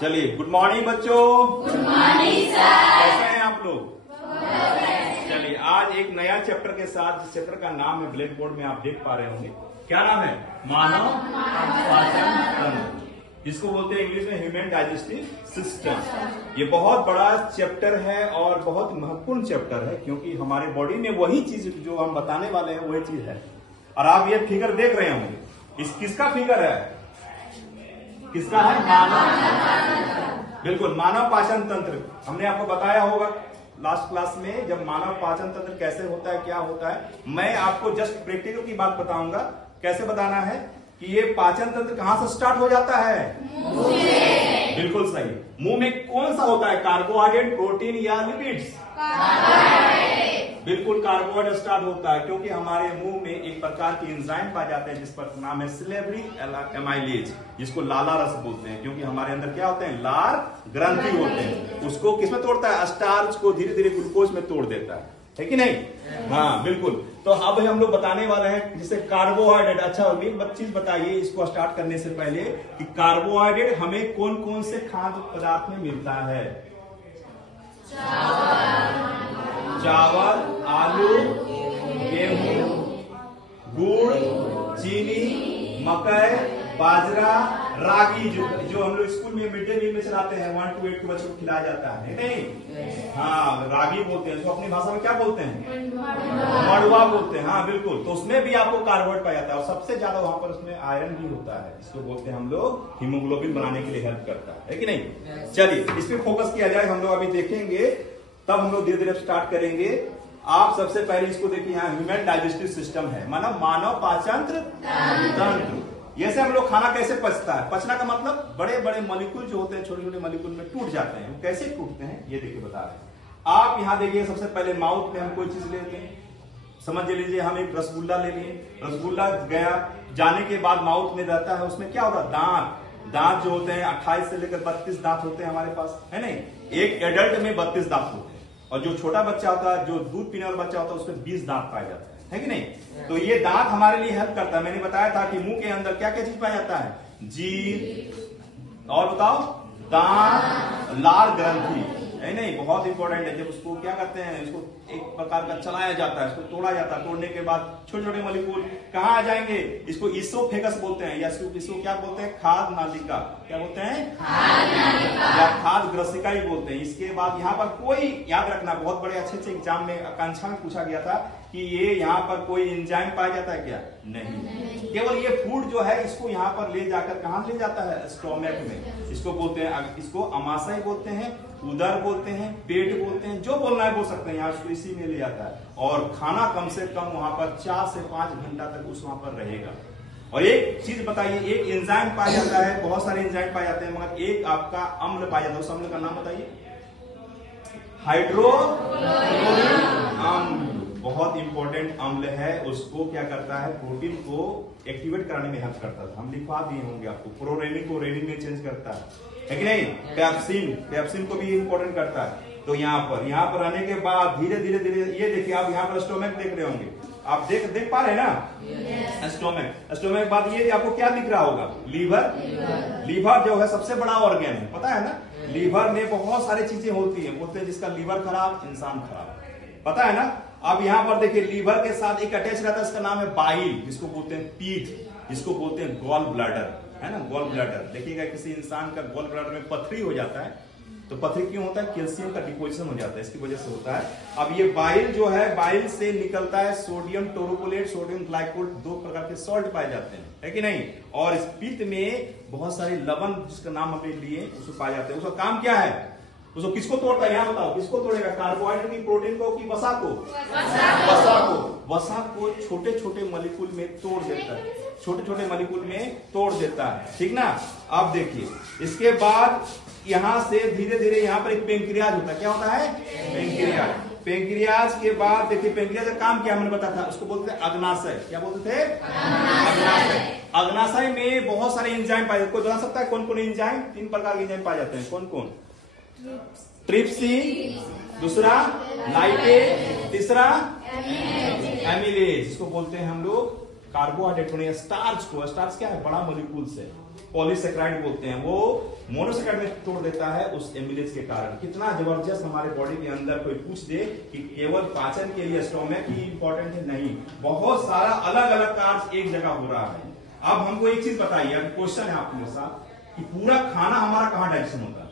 चलिए, good morning बच्चों। Good morning sir. कैसे हैं आप लोग? चलिए, आज एक नया चैप्टर के साथ, जिस चैप्टर का नाम है ब्लैक बोर्ड में आप देख पा रहे होंगे, क्या नाम है? मानव पाचन तंत्र, जिसको बोलते हैं इंग्लिश में ह्यूमन डाइजेस्टिव सिस्टम। ये बहुत बड़ा चैप्टर है और बहुत महत्वपूर्ण चैप्टर है, क्योंकि हमारे बॉडी में वही चीज जो हम बताने वाले हैं वही चीज है। और आप ये फिगर देख रहे होंगे, इस किसका फिगर है? किसका है? मानव, बिल्कुल, मानव पाचन तंत्र। हमने आपको बताया होगा लास्ट क्लास में, जब मानव पाचन तंत्र कैसे होता है, क्या होता है। मैं आपको जस्ट प्रैक्टिकल की बात बताऊंगा, कैसे बताना है कि ये पाचन तंत्र कहां से स्टार्ट हो जाता है? मुंह से। बिल्कुल सही। मुंह में कौन सा होता है? कार्बोहाइड्रेट, प्रोटीन या लिपिड्स? बिल्कुल, कार्बोहाइड्रेट स्टार्ट होता है, क्योंकि हमारे मुंह में एक प्रकार की एंजाइम पाए जाते हैं जिस पर नाम है सिलेब्री एमाइलेज, जिसको लाला रस बोलते हैं, क्योंकि हमारे अंदर क्या होते हैं? लार ग्रंथि होते हैं। उसको किसमें तोड़ता है? स्टार्च को धीरे धीरे ग्लूकोज में तोड़ देता है कि नहीं? हाँ, बिल्कुल। तो अब हम लोग बताने वाले हैं जैसे कार्बोहाइड्रेट। अच्छा, एक चीज बताइए इसको स्टार्ट करने से पहले कि कार्बोहाइड्रेट हमें कौन कौन से खाद्य पदार्थ में मिलता है? चावल, आलू, गेहूं, गुड़, चीनी, मकई, बाजरा, रागी, जो हम लोग स्कूल में मिड डे मील में चलाते हैं, 1 to 8 के बच्चों को खिलाया जाता है, नहीं? हाँ, रागी बोलते हैं, तो अपनी भाषा में क्या बोलते हैं? मड़ुआ बोलते हैं। हाँ, बिल्कुल। तो उसमें भी आपको कार्बोहाइड्रेट पाया जाता है, और सबसे ज्यादा वहां पर उसमें आयरन भी होता है, इसको बोलते हैं हम लोग हीमोग्लोबिन बनाने के लिए हेल्प करता है कि नहीं? चलिए, इस पर फोकस किया जाए, हम लोग अभी देखेंगे, तब हम लोग धीरे धीरे स्टार्ट करेंगे। आप सबसे पहले इसको देखिए, यहाँ ह्यूमन डाइजेस्टिव सिस्टम है, मानव पाचन तंत्र। ये से हम लोग खाना कैसे पचता है? पचना का मतलब बड़े बड़े मॉलिक्यूल जो होते हैं, छोटे छोटे मॉलिक्यूल में टूट जाते हैं। वो कैसे टूटते हैं ये देखिए बता रहे हैं। आप यहाँ देखिए, सबसे पहले माउथ में हम कोई चीज लेते हैं, समझ लीजिए हम एक रसगुल्ला ले लिए, रसगुल्ला गया, जाने के बाद माउथ में रहता है, उसमें क्या होता है? दांत जो होते हैं 28 से लेकर 32 दांत होते हैं हमारे पास, है नहीं? एक एडल्ट में 32 दांत होते हैं, और जो छोटा बच्चा होता है, जो दूध पीने वाला बच्चा होता है, उसमें 20 दांत पाए जाते हैं, है कि नहीं? तो ये दांत हमारे लिए हेल्प करता है। मैंने बताया था कि मुंह के अंदर क्या क्या चीज पाया जाता है? जीभ, और बताओ, दांत, लार ग्रंथि, है नहीं? बहुत इंपॉर्टेंट है। जब उसको क्या करते हैं, इसको एक प्रकार का चलाया जाता है, इसको तोड़ा जाता है, तोड़ने के बाद छोटे छोटे मॉलिक्यूल कहाँ आ जाएंगे? इसको इसोफेगस बोलते हैं, या इसको क्या बोलते हैं? खाद्य नालिका। क्या बोलते हैं? या खाद्य ग्रसिका ही बोलते हैं। इसके बाद यहाँ पर कोई, याद रखना, बहुत बड़े अच्छे अच्छे एग्जाम में आकांक्षा में पूछा गया था कि ये यहाँ पर कोई एंजाइम पाया जाता है क्या? नहीं। केवल ये फूड जो है, इसको यहाँ पर ले जाकर कहाँ ले जाता है? स्टोमक में। इसको बोलते हैं, इसको अमाशय बोलते हैं, उदर बोलते हैं, पेट बोलते हैं, जो बोलना है बोल सकते हैं, यहाँ उसको इसी में ले जाता है। और खाना कम से कम वहां पर 4 से 5 घंटा तक उस वहां पर रहेगा। और एक चीज बताइए, एक एंजाइम पाया जाता है, बहुत सारे एंजाइम पाए जाते हैं, मगर एक आपका अम्ल पाया जाता है, उस अम्ल का नाम बताइए। हाइड्रोक्लोरिक अम्ल, बहुत इंपॉर्टेंट अम्ल है। उसको क्या करता है? प्रोटीन को एक्टिवेट कराने में हेल्प करता था। हम लिखवा दिए होंगे आपको, प्रोरेनिन को रेनिन में चेंज करता है कि नहीं? पेप्सिन को भी इंपॉर्टेंट करता है। तो यहाँ पर आने के बाद धीरे धीरे धीरे, ये देखिए आप यहाँ पर स्टोमक देख रहे होंगे, आप देख पा रहे हैं ना? स्टोमक बाद ये आपको क्या दिख रहा होगा? लीवर जो है सबसे बड़ा ऑर्गन है, पता है ना? लीवर में बहुत सारी चीजें होती है, बोलते हैं जिसका लीवर खराब इंसान खराब, पता है ना? अब यहाँ पर देखिए, लीवर के साथ एक अटैच रहता है, इसका नाम है बाइल, जिसको बोलते हैं पीठ, जिसको बोलते हैं गॉल ब्लैडर, है ना? गॉल ब्लैडर देखिएगा, किसी इंसान का गॉल ब्लैडर में पथरी हो जाता है, तो पथरी क्यों होता है? कैल्शियम का डिपोजिशन हो जाता है, इसकी वजह से होता है। अब ये बाइल जो है, बाइल से निकलता है सोडियम टोरोकोलेट, सोडियम ग्लाइकोल, 2 प्रकार के सॉल्ट पाए जाते हैं, है कि नहीं? और इस पित्त में बहुत सारे लवण, जिसका नाम हमने लिए, उसको पाए जाते हैं। उसका काम क्या है? उसको किसको तोड़ता है? यहाँ बताओ, किसको तोड़ेगा? कार्बोहाइड्रेट की, प्रोटीन को, कि वसा को? वसा को छोटे छोटे मॉलिक्यूल में तोड़ देता है, छोटे छोटे मॉलिक्यूल में तोड़ देता है, ठीक ना? अब देखिए, इसके बाद यहाँ से धीरे धीरे यहाँ पर एक पेंक्रियाज होता है। क्या होता है? पेंक्रियाज के बाद देखिए, पेंक्रियाज का काम क्या मैंने बताया था, उसको बोलते थे अग्नाशय। क्या बोलते थे? अग्नाशय में बहुत सारे एंजाइम पाए जाते हैं। कोई बता सकता है कौन कौन एंजाइम? 3 प्रकार के एंजाइम पाए जाते हैं। कौन कौन? ट्रिप्सिन, दूसरा लाइपेज, तीसरा एमिलेज। इसको बोलते हैं हम लोग कार्बोहाइड्रेट, स्टार्च को। स्टार्च क्या है? बड़ा मॉलिक्यूल से, पॉलीसेकेराइड बोलते हैं, वो मोनोसेकेराइड में तोड़ देता है उस एमिलेज के कारण। कितना जबरदस्त हमारे बॉडी के अंदर। कोई पूछ दे कि केवल पाचन के लिए स्टोमक ही इंपॉर्टेंट है, नहीं, बहुत सारा अलग अलग कार्य एक जगह हो रहा है। अब हमको एक चीज बताइए, अब क्वेश्चन है आपके साथ कि पूरा खाना हमारा कहाँ डाइजेशन होता है?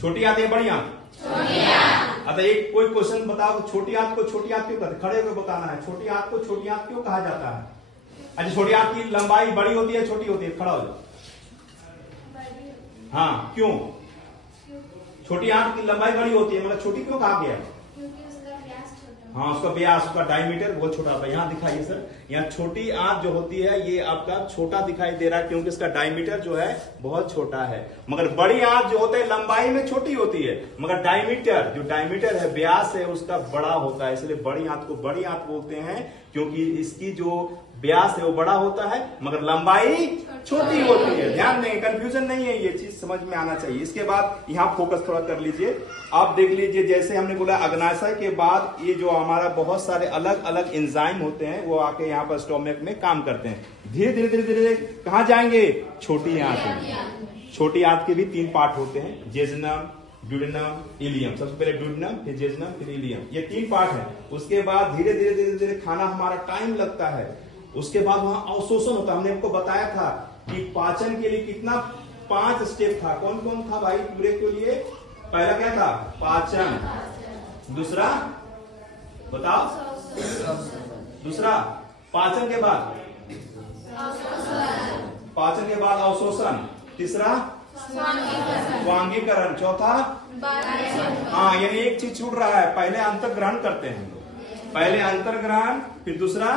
छोटी आंत या बड़ी आंत? अच्छा, एक कोई क्वेश्चन बताओ, छोटी आंत को छोटी आंत क्यों कहते हैं? खड़े होकर बताना है, छोटी आंत को छोटी आंत क्यों कहा जाता है? अच्छा, छोटी आंत की लंबाई बड़ी होती है छोटी होती है? खड़ा हो जाओ। हाँ, क्यों छोटी आंत की लंबाई बड़ी होती है, मतलब छोटी क्यों कहा गया? हाँ, उसका व्यास, उसका डायमीटर बहुत छोटा होता है। यहाँ दिखाइए सर, यहाँ छोटी आंत जो होती है ये आपका छोटा दिखाई दे रहा है क्योंकि इसका डायमीटर जो है बहुत छोटा है। मगर बड़ी आंत जो होता है लंबाई में छोटी होती है, मगर डायमीटर, जो डायमीटर है, व्यास है, उसका बड़ा होता है। इसलिए बड़ी आंत को बड़ी आंत बोलते हैं क्योंकि इसकी जो व्यास है वो बड़ा होता है मगर लंबाई छोटी होती है। ध्यान दें, कंफ्यूजन नहीं है, ये चीज समझ में आना चाहिए। इसके बाद यहाँ फोकस थोड़ा कर लीजिए, आप देख लीजिए, जैसे हमने बोला अग्नाशय के बाद ये जो हमारा बहुत सारे अलग अलग एंजाइम होते हैं वो आके यहाँ पर स्टोमक में काम करते हैं। धीरे धीरे धीरे धीरे कहाँ जाएंगे? छोटी आंत। छोटी आंत के भी 3 पार्ट होते हैं, जेजुनम, ड्यूडेनम, इलियम। सबसे पहले ड्यूडेनम, फिर जेजुनम, फिर इलियम, ये 3 पार्ट है। उसके बाद धीरे धीरे धीरे धीरे खाना हमारा टाइम लगता है। उसके बाद वहां अवशोषण होता है। हमने आपको बताया था कि पाचन के लिए कितना 5 स्टेप था। कौन कौन था भाई पूरे के लिए? पहला क्या था? पाचन। दूसरा बताओ, दूसरा पाचन के बाद, पाचन के बाद अवशोषण। तीसरा स्वांगीकरण। चौथा, हाँ, यानी एक चीज छूट रहा है, पहले अंतर्ग्रहण करते हैं, पहले अंतर्ग्रहण, फिर दूसरा